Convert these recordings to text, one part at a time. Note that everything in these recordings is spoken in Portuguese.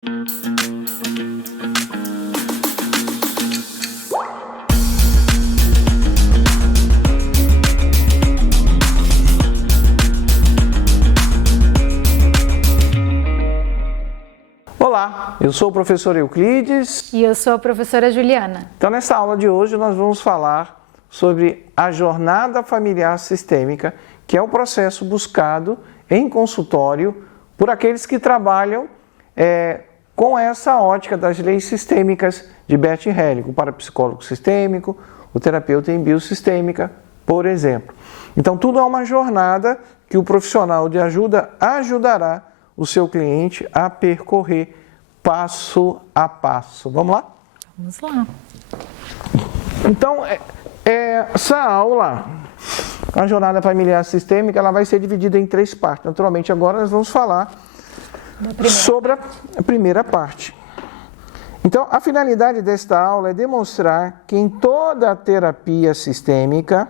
Olá, eu sou o professor Euclides. E eu sou a professora Juliana. Então, nessa aula de hoje, nós vamos falar sobre a jornada familiar sistêmica, que é o processo buscado em consultório por aqueles que trabalham com essa ótica das leis sistêmicas de Bert Hellinger, o parapsicólogo sistêmico, o terapeuta em biosistêmica, por exemplo. Então, tudo é uma jornada que o profissional de ajuda ajudará o seu cliente a percorrer passo a passo. Vamos lá? Vamos lá. Então, essa aula, a jornada familiar sistêmica, ela vai ser dividida em 3 partes. Naturalmente, agora nós vamos falar sobre a primeira parte. Então, a finalidade desta aula é demonstrar que em toda a terapia sistêmica,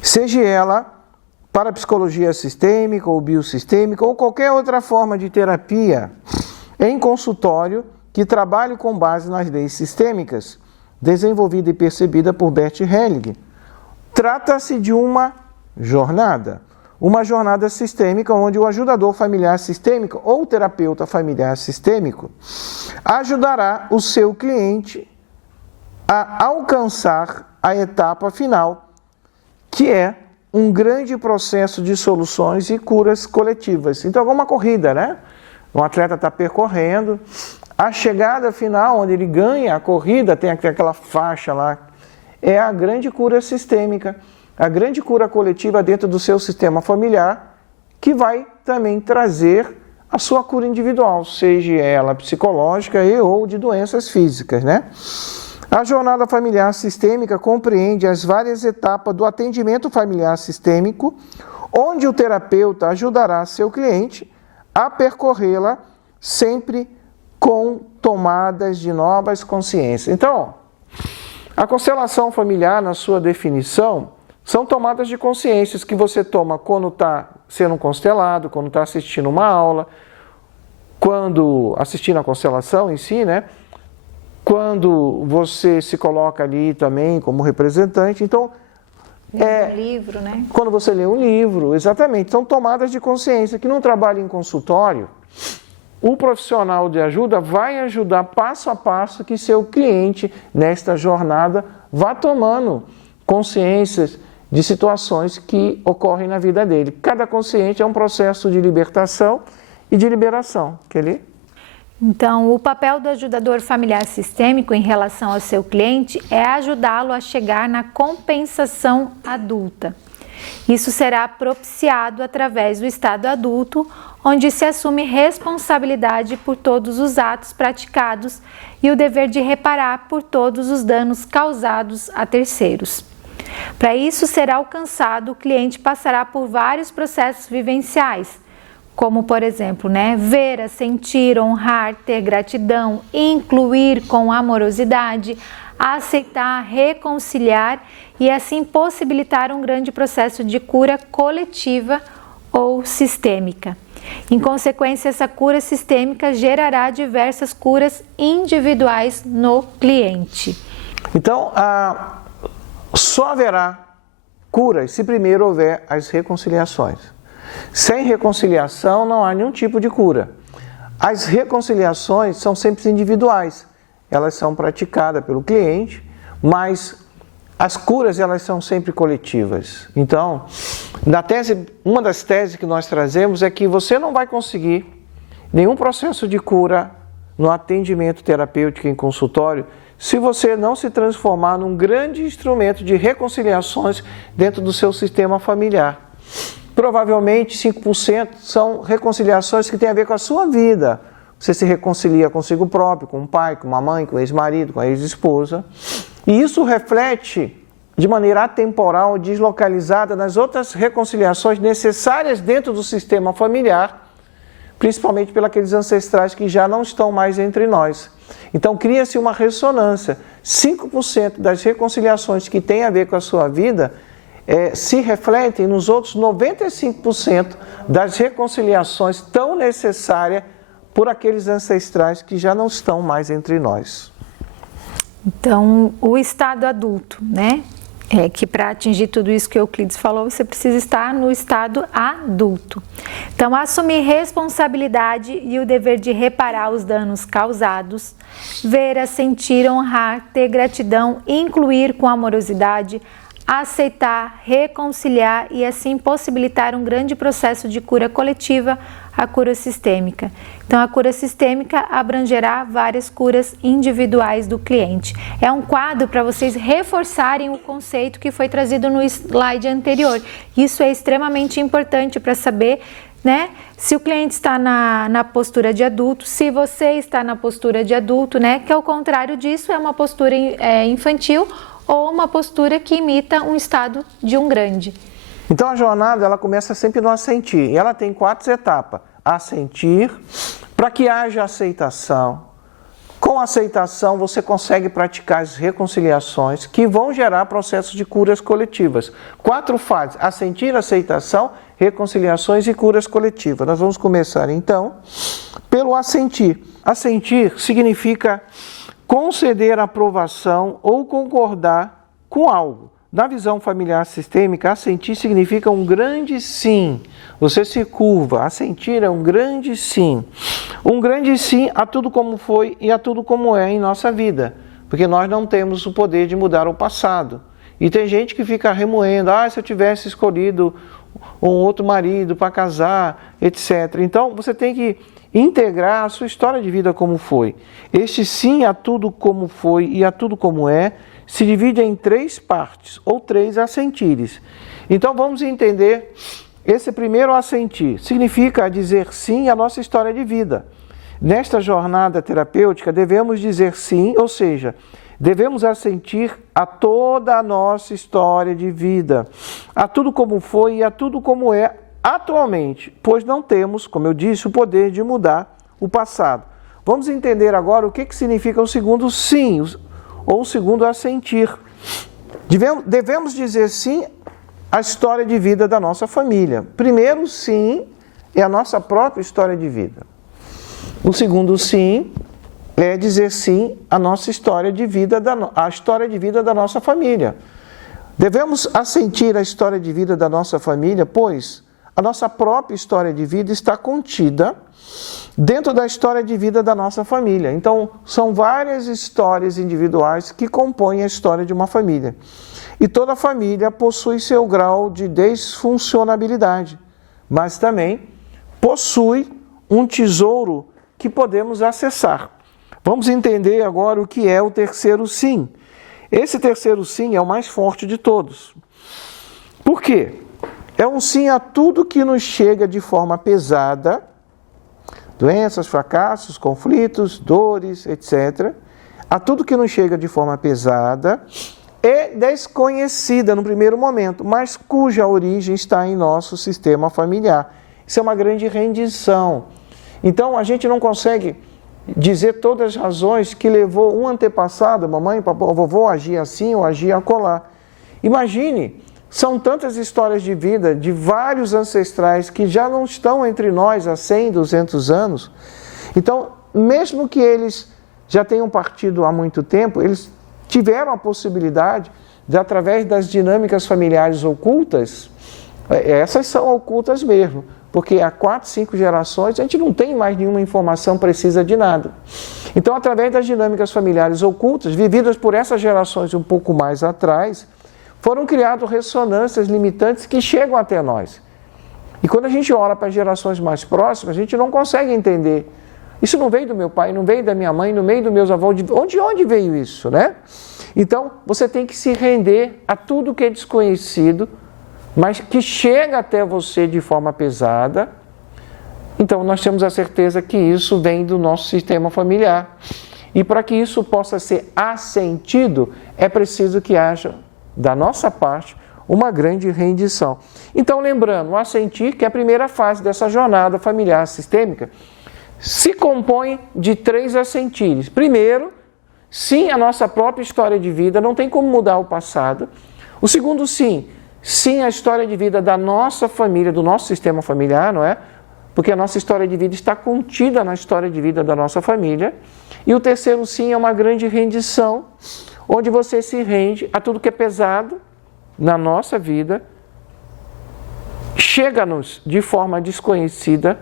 seja ela parapsicologia sistêmica ou biosistêmica ou qualquer outra forma de terapia em consultório que trabalhe com base nas leis sistêmicas, desenvolvida e percebida por Bert Hellinger, trata-se de uma jornada sistêmica onde o ajudador familiar sistêmico ou terapeuta familiar sistêmico ajudará o seu cliente a alcançar a etapa final, que é um grande processo de soluções e curas coletivas. Então, é uma corrida, né? Um atleta está percorrendo, a chegada final, onde ele ganha a corrida, tem aquela faixa lá, é a grande cura sistêmica, a grande cura coletiva dentro do seu sistema familiar, que vai também trazer a sua cura individual, seja ela psicológica e ou de doenças físicas, né? A jornada familiar sistêmica compreende as várias etapas do atendimento familiar sistêmico, onde o terapeuta ajudará seu cliente a percorrê-la sempre com tomadas de novas consciências. Então, a constelação familiar, na sua definição, são tomadas de consciências que você toma quando está sendo constelado, quando está assistindo uma aula, quando assistindo a constelação em si, né? Quando você se coloca ali também como representante, então... Um livro, né? Quando você lê um livro, exatamente. São tomadas de consciência que num trabalho em consultório, o profissional de ajuda vai ajudar passo a passo que seu cliente, nesta jornada, vá tomando consciências de situações que ocorrem na vida dele. Cada consciente é um processo de libertação e de liberação. Quer ler? Então, o papel do ajudador familiar sistêmico em relação ao seu cliente é ajudá-lo a chegar na compensação adulta. Isso será propiciado através do estado adulto, onde se assume responsabilidade por todos os atos praticados e o dever de reparar por todos os danos causados a terceiros. Para isso ser alcançado, o cliente passará por vários processos vivenciais, como, por exemplo, ver, sentir, honrar, ter gratidão, incluir com amorosidade, aceitar, reconciliar e assim possibilitar um grande processo de cura coletiva ou sistêmica. Em consequência, essa cura sistêmica gerará diversas curas individuais no cliente. Então, só haverá curas se primeiro houver as reconciliações. Sem reconciliação não há nenhum tipo de cura. As reconciliações são sempre individuais. Elas são praticadas pelo cliente, mas as curas elas são sempre coletivas. Então, uma das teses que nós trazemos é que você não vai conseguir nenhum processo de cura no atendimento terapêutico em consultório se você não se transformar num grande instrumento de reconciliações dentro do seu sistema familiar. Provavelmente 5% são reconciliações que têm a ver com a sua vida. Você se reconcilia consigo próprio, com o pai, com a mãe, com o ex-marido, com a ex-esposa. E isso reflete de maneira atemporal, deslocalizada nas outras reconciliações necessárias dentro do sistema familiar, principalmente pelos aqueles ancestrais que já não estão mais entre nós. Então cria-se uma ressonância. 5% das reconciliações que têm a ver com a sua vida se refletem nos outros 95% das reconciliações tão necessárias por aqueles ancestrais que já não estão mais entre nós. Então, o estado adulto, né? É que para atingir tudo isso que Euclides falou, você precisa estar no estado adulto. Então, assumir responsabilidade e o dever de reparar os danos causados, ver, sentir, honrar, ter gratidão, incluir com amorosidade, aceitar, reconciliar e assim possibilitar um grande processo de cura coletiva, a cura sistêmica. Então, a cura sistêmica abrangerá várias curas individuais do cliente. É um quadro para vocês reforçarem o conceito que foi trazido no slide anterior. Isso é extremamente importante para saber, né, se o cliente está na postura de adulto, se você está na postura de adulto, né, que ao contrário disso é uma postura infantil ou uma postura que imita um estado de um grande. Então a jornada ela começa sempre no assentir, e ela tem 4 etapas. Assentir, para que haja aceitação. Com aceitação você consegue praticar as reconciliações que vão gerar processos de curas coletivas. 4 fases: assentir, aceitação, reconciliações e curas coletivas. Nós vamos começar então pelo assentir. Assentir significa conceder aprovação ou concordar com algo. Na visão familiar sistêmica, assentir significa um grande sim. Você se curva. Assentir é um grande sim. Um grande sim a tudo como foi e a tudo como é em nossa vida. Porque nós não temos o poder de mudar o passado. E tem gente que fica remoendo, se eu tivesse escolhido um outro marido para casar, etc. Então, você tem que integrar a sua história de vida como foi. Este sim a tudo como foi e a tudo como é se divide em 3 partes, ou 3 assentires. Então vamos entender esse primeiro assentir. Significa dizer sim à nossa história de vida. Nesta jornada terapêutica devemos dizer sim, ou seja, devemos assentir a toda a nossa história de vida, a tudo como foi e a tudo como é atualmente, pois não temos, como eu disse, o poder de mudar o passado. Vamos entender agora o que significa o segundo sim, ou o segundo assentir. Devemos dizer sim à história de vida da nossa família. Primeiro sim é a nossa própria história de vida. O segundo sim é dizer sim à nossa história de vida, à história de vida da nossa família. Devemos assentir a história de vida da nossa família, pois a nossa própria história de vida está contida dentro da história de vida da nossa família. Então, são várias histórias individuais que compõem a história de uma família. E toda família possui seu grau de desfuncionabilidade, mas também possui um tesouro que podemos acessar. Vamos entender agora o que é o terceiro sim. Esse terceiro sim é o mais forte de todos. Por quê? É um sim a tudo que nos chega de forma pesada, doenças, fracassos, conflitos, dores, etc. A tudo que nos chega de forma pesada e desconhecida no primeiro momento, mas cuja origem está em nosso sistema familiar. Isso é uma grande rendição. Então, a gente não consegue dizer todas as razões que levou um antepassado, mamãe, papai, vovô, a agir assim ou agir acolá. Imagine, são tantas histórias de vida de vários ancestrais que já não estão entre nós há 100, 200 anos. Então, mesmo que eles já tenham partido há muito tempo, eles tiveram a possibilidade de, através das dinâmicas familiares ocultas, essas são ocultas mesmo, porque há 4, 5 gerações a gente não tem mais nenhuma informação precisa de nada. Então, através das dinâmicas familiares ocultas, vividas por essas gerações um pouco mais atrás, foram criadas ressonâncias limitantes que chegam até nós. E quando a gente olha para as gerações mais próximas, a gente não consegue entender. Isso não veio do meu pai, não veio da minha mãe, não veio dos meus avós. Onde veio isso, né? Então, você tem que se render a tudo que é desconhecido, mas que chega até você de forma pesada. Então, nós temos a certeza que isso vem do nosso sistema familiar. E para que isso possa ser assentido, é preciso que haja, da nossa parte, uma grande rendição. Então, lembrando, o assentir, que é a primeira fase dessa jornada familiar sistêmica, se compõe de 3 assentires. Primeiro, sim, a nossa própria história de vida, não tem como mudar o passado. O segundo sim, sim, a história de vida da nossa família, do nosso sistema familiar, não é? porque a nossa história de vida está contida na história de vida da nossa família. E o terceiro sim é uma grande rendição, onde você se rende a tudo que é pesado na nossa vida, chega-nos de forma desconhecida,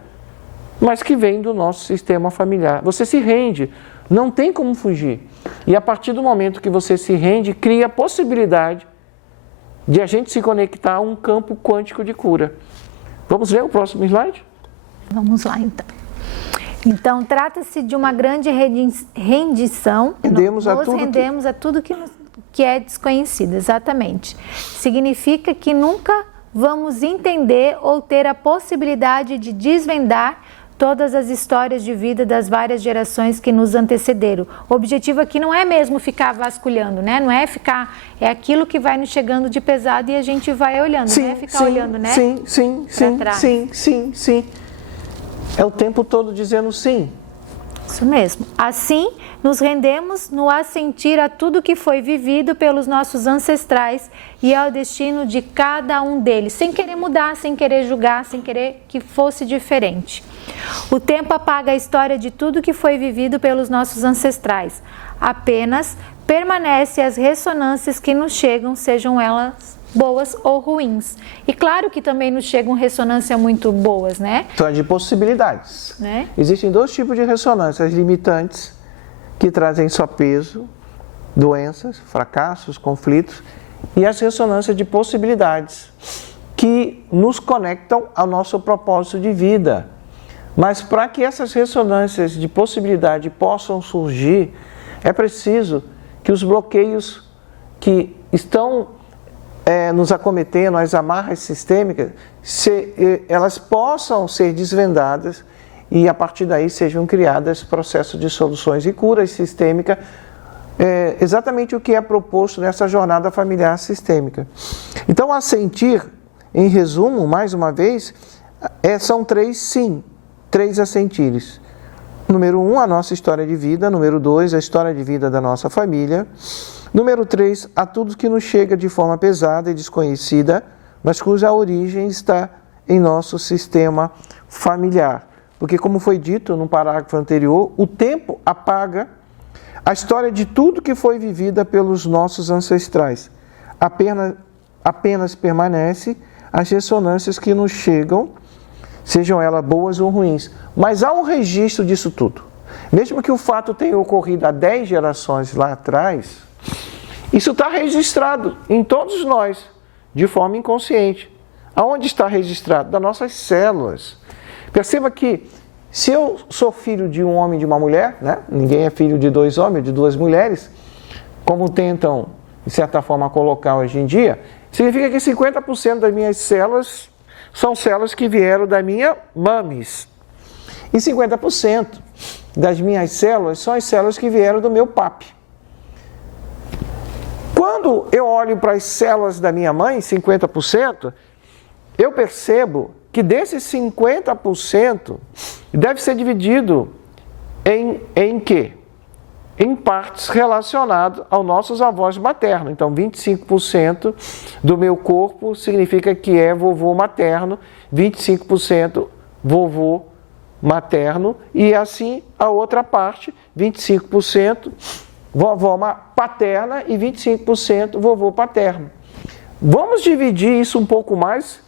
mas que vem do nosso sistema familiar. Você se rende, não tem como fugir. E a partir do momento que você se rende, cria a possibilidade de a gente se conectar a um campo quântico de cura. Vamos ver o próximo slide? Vamos lá, então. Então, trata-se de uma grande rendição. Nos rendemos a tudo que é desconhecido, exatamente. Significa que nunca vamos entender ou ter a possibilidade de desvendar todas as histórias de vida das várias gerações que nos antecederam. O objetivo aqui não é mesmo ficar vasculhando, né? Não é ficar, é aquilo que vai nos chegando de pesado e a gente vai olhando, sim, não é ficar olhando, né? Sim. É o tempo todo dizendo sim. Isso mesmo. Assim, nos rendemos no assentir a tudo que foi vivido pelos nossos ancestrais e ao destino de cada um deles, sem querer mudar, sem querer julgar, sem querer que fosse diferente. O tempo apaga a história de tudo que foi vivido pelos nossos ancestrais. Apenas permanece as ressonâncias que nos chegam, sejam elas boas ou ruins. E claro que também nos chegam ressonâncias muito boas, né? Então é de possibilidades. Né? Existem dois tipos de ressonâncias: limitantes, que trazem só peso, doenças, fracassos, conflitos, e as ressonâncias de possibilidades, que nos conectam ao nosso propósito de vida. Mas para que essas ressonâncias de possibilidade possam surgir, é preciso que os bloqueios que estão nos acometendo, as amarras sistêmicas, elas possam ser desvendadas e a partir daí sejam criados processos de soluções e curas sistêmicas, exatamente o que é proposto nessa jornada familiar sistêmica. Então, assentir, em resumo, mais uma vez, são três assentires. Número 1, a nossa história de vida. Número 2, a história de vida da nossa família. Número 3, a tudo que nos chega de forma pesada e desconhecida, mas cuja origem está em nosso sistema familiar. Porque, como foi dito no parágrafo anterior, o tempo apaga a história de tudo que foi vivida pelos nossos ancestrais. Apenas permanece as ressonâncias que nos chegam, sejam elas boas ou ruins. Mas há um registro disso tudo. Mesmo que o fato tenha ocorrido há 10 gerações lá atrás, isso está registrado em todos nós, de forma inconsciente. Aonde está registrado? Das nossas células. Perceba que, se eu sou filho de um homem e de uma mulher, né? Ninguém é filho de 2 homens ou de 2 mulheres, como tentam, de certa forma, colocar hoje em dia, significa que 50% das minhas células são células que vieram da minha mames. E 50% das minhas células são as células que vieram do meu papi. Quando eu olho para as células da minha mãe, 50%, eu percebo que desses 50% deve ser dividido em quê? Em partes relacionadas aos nossos avós maternos. Então, 25% do meu corpo significa que é vovô materno, 25% vovô materno e assim a outra parte, 25% vovó paterna e 25% vovô paterno. Vamos dividir isso um pouco mais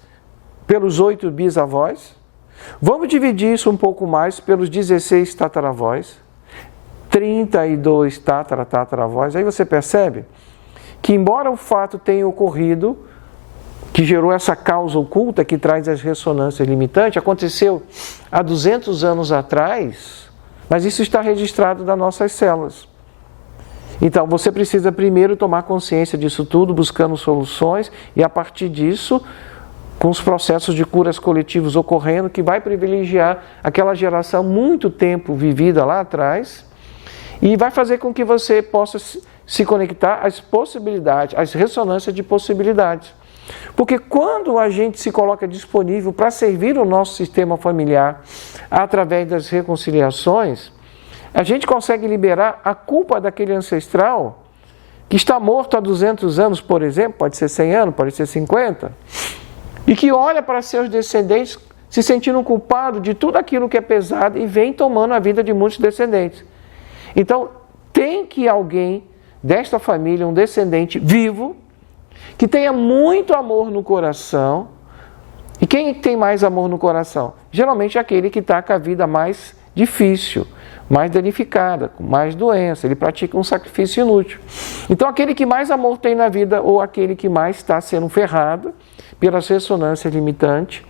pelos 8 bisavós. Vamos dividir isso um pouco mais pelos 16 tataravós. 32 tataravós. Aí você percebe que, embora o fato tenha ocorrido, que gerou essa causa oculta que traz as ressonâncias limitantes, aconteceu há 200 anos atrás, mas isso está registrado nas nossas células. Então, você precisa primeiro tomar consciência disso tudo, buscando soluções, e a partir disso, com os processos de curas coletivos ocorrendo, que vai privilegiar aquela geração muito tempo vivida lá atrás, e vai fazer com que você possa se conectar às possibilidades, às ressonâncias de possibilidades. Porque quando a gente se coloca disponível para servir o nosso sistema familiar através das reconciliações, a gente consegue liberar a culpa daquele ancestral que está morto há 200 anos, por exemplo, pode ser 100 anos, pode ser 50, e que olha para seus descendentes se sentindo culpado de tudo aquilo que é pesado e vem tomando a vida de muitos descendentes. Então, tem que alguém desta família, um descendente vivo, que tenha muito amor no coração. E quem tem mais amor no coração? Geralmente é aquele que está com a vida mais difícil, mais danificada, com mais doença, ele pratica um sacrifício inútil. Então, aquele que mais amor tem na vida, ou aquele que mais está sendo ferrado pelas ressonâncias limitantes,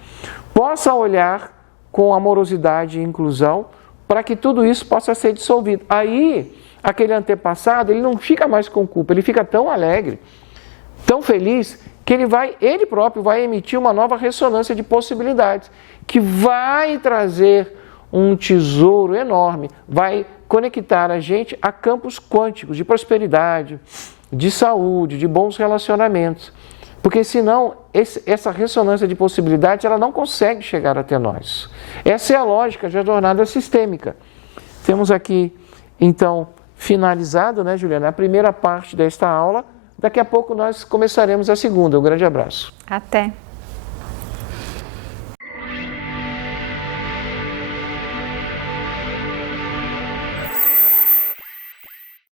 possa olhar com amorosidade e inclusão para que tudo isso possa ser dissolvido. Aí, aquele antepassado, ele não fica mais com culpa, ele fica tão alegre, tão feliz, que ele próprio vai emitir uma nova ressonância de possibilidades, que vai trazer um tesouro enorme, vai conectar a gente a campos quânticos de prosperidade, de saúde, de bons relacionamentos. Porque senão, essa ressonância de possibilidades, ela não consegue chegar até nós. Essa é a lógica da jornada sistêmica. Temos aqui, então, finalizado, né, Juliana, a primeira parte desta aula. Daqui a pouco nós começaremos a segunda. Um grande abraço. Até.